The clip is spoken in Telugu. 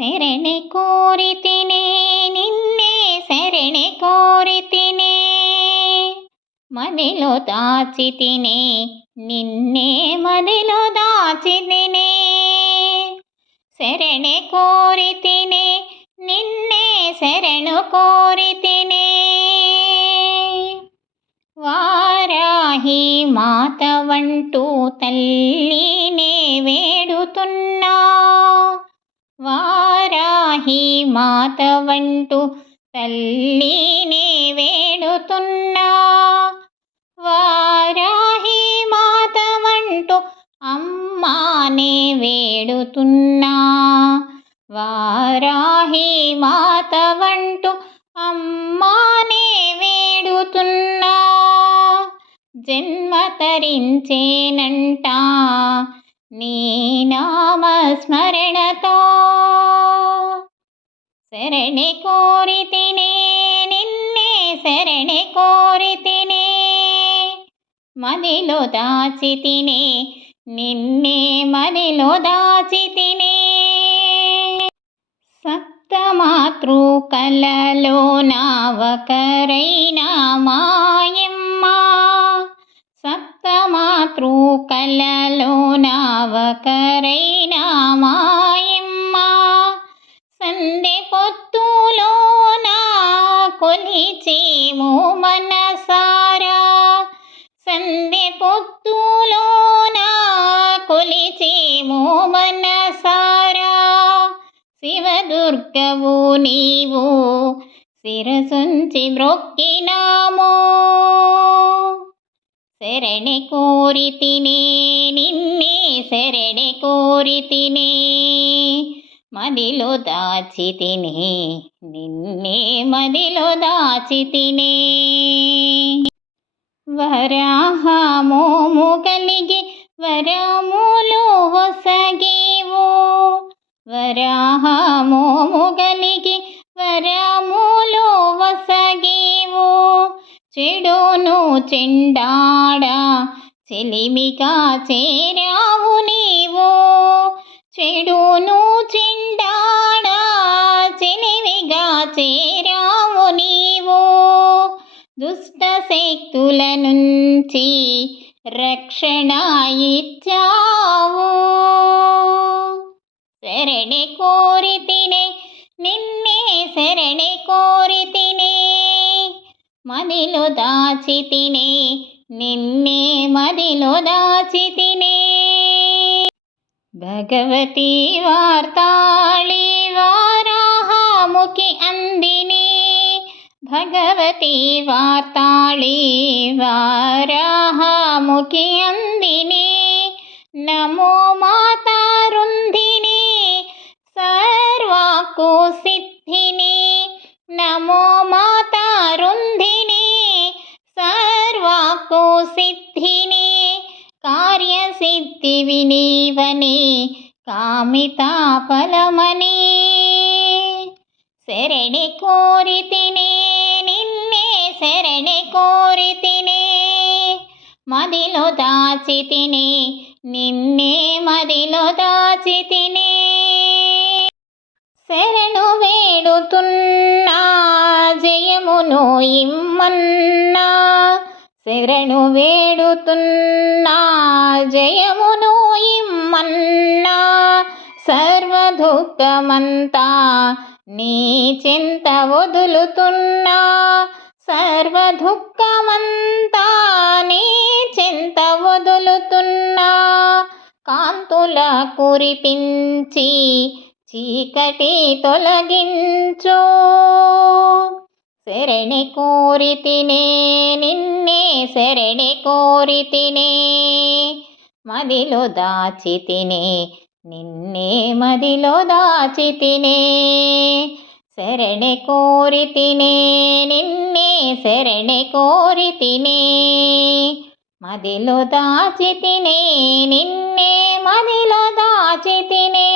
శరణి కోరితినే నిన్నే శరణి కోరితినే మదిలో దాచితినే నిన్నే మదిలో దాచితినే శరణి కోరితినే నిన్నే శరణు కోరితినే వారాహి మాతవంటూ తల్లినే వేడుతున్నా వారాహి మాతవంటూ తల్లినే వేడుతున్నా వారాహి మాతవంటూ అమ్మానే వేడుతున్నా వారాహి మాతవంటూ అమ్మానే వేడుతున్నా జన్మ తరించేనంట నీ నామస్మరణతో శరణి కోరితినే నిన్నే శరణి కోరితినే మదిలో దాచితినే నిన్నే మదిలో దాచితినే సప్తమాతృకలలో నావకరైన మాయమ్మ సప్తమాతృకలలో నావకరైన మాయమ్మ సందె పొత్తులోన కొలిచేము మనసారా సందె పొత్తులోన కొలిచేము మనసారా శివదుర్గవు నీవు శిరసుంచి మ్రొక్కినాము శరణి కోరితినే నిన్నే శరణి కోరితినే మదిలో దాచితినే నిన్నే మదిలో దాచితినే వరాహమోము కలిగి వరములు వసగేవో వరాహమోము కలిగి వరములు వసగేవో చెడును చెండాడ చెలిమిగా చేరావు నీవు చెడును చెండాడ చెలిమిగా చేరావు నీవు దుష్ట శక్తుల నుంచి రక్షణ ఇచ్చావు శరణి కోరితినే నిన్నే శరణి కోరితినే మదిలో దాచితినే నిన్నే మదిలో దాచితినే భగవతి వార్తాళి వారాహముఖి అందినే భగవతి వార్తాళి వారాహముఖి అందినే నమో మాతారుంధిని సర్వాకు సిద్ధిని నమో మాతారుంధిని సర్వాకు సిద్ధిని కార్యసిద్ధివి నీవని కామితా ఫలమని శరణి కోరితినే నిన్నే శరణి కోరితినే మదిలో దాచితినే నిన్నే మదిలో దాచితినే శరణు వేడుతున్నా జయమును ఇమ్మన్నా శరణు వేడుతున్నా జయమును ఇమ్మన్నా సర్వదుఃఖమంతా నీ చింత వదులుతున్నా సర్వదుఃఖమంతా నీ చింత వదులుతున్నా కాంతుల కురిపించి చీకటి తొలగించు శరణి కోరితినే నిన్నే శరణి కోరితినే మదిలో దాచితినే నిన్నే మదిలో దాచితినే శరణి కోరితినే నిన్నే శరణి కోరితినే మదిలో దాచితినే నిన్నే మదిలో దాచితినే